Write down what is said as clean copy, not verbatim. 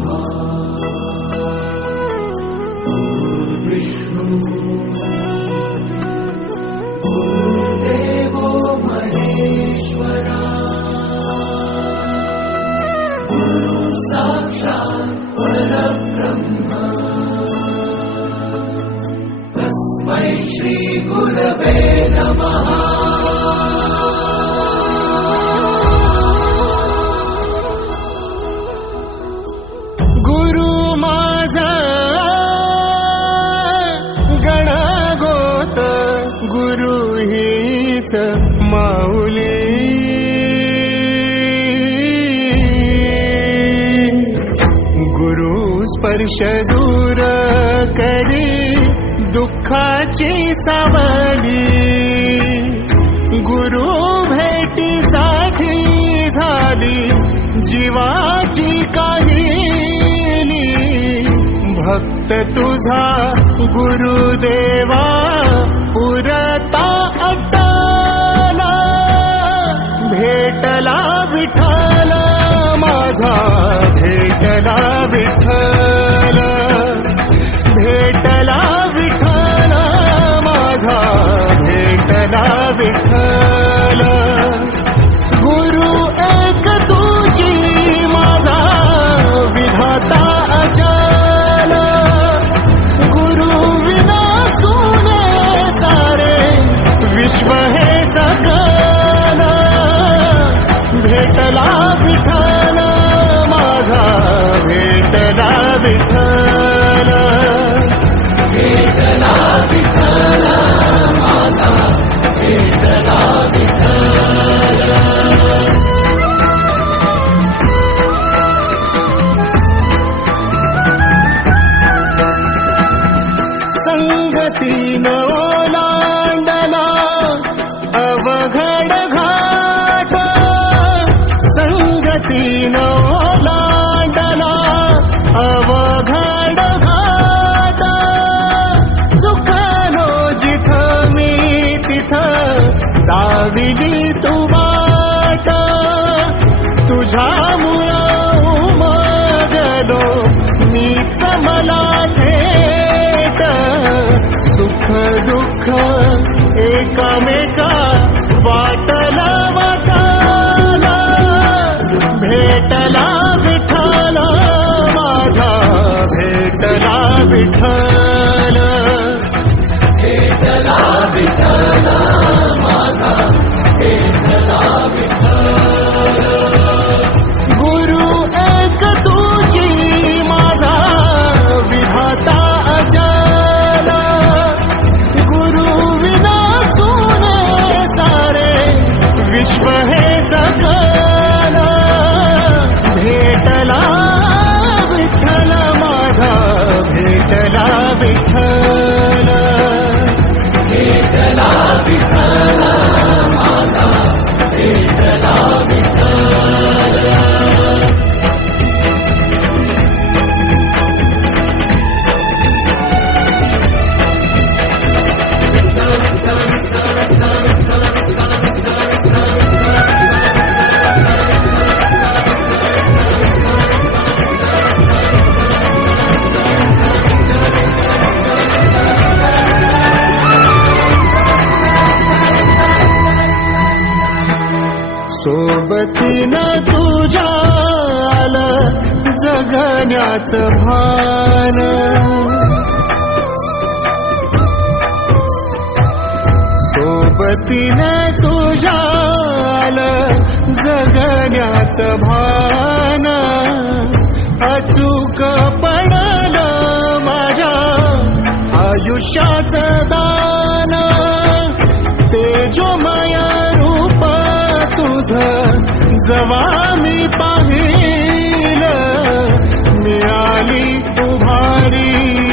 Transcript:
ब्रह्मा विष्णु गुरुदेवो महेश्वरा गुरु साक्षात् परब्रह्म तस्मै श्री गुरवे नमः। गुरु माझा गणगोत गुरु हीच माऊली गुरु स्पर्श दूर करी दुःखाची सावली गुरु भेटीसाठी झाली जीवाची काहिली भक्त तुझा गुरुदेवा पुरता अट्टला भेटला विठ्ठल माझा भेटला विठ्ठल भेटला विठ्ठल माझा भेटला विठ्ठल गुरु एक तुझी माझा विधाता अचल गुरु विना सुने सारे विश्व हे सकल भेटला विठ्ठल माझा भेटला विठ्ठल भेटला विठ्ठल माझा भेटला विठ्ठल। संगतीन ओलांडला अवघड घाट संगतीन ओलांडला अवघड घाट चुकलो जिथं मी तिथं दाविली तू वाट तुझ्यामुळं उमगलो मीच मला थेट सुख दुःख एकामेका वाटला वाटाला भेटला विठ्ठल माझा भेटला विठ्ठल भेटला विठ्ठल माझा भेटला विठ्ठल गुरु एक तुझी माझा विधाता अचल गुरु विना सुने सारे विश्व हे सकल भेटला विठ्ठल माझा भेटला विठ्ठल भेटला विठ्ठल माझा भेटला विठ्ठल। सोबतीनं तुझ्या आलं जगण्याचं भान सोबतीनं तुझ्या आलं जगण्याचं भान अचूक पडलं माझ्या आयुष्याचं दान तेजोमय रूप तुझं जवा मी पाहिलं मिळाली उभारी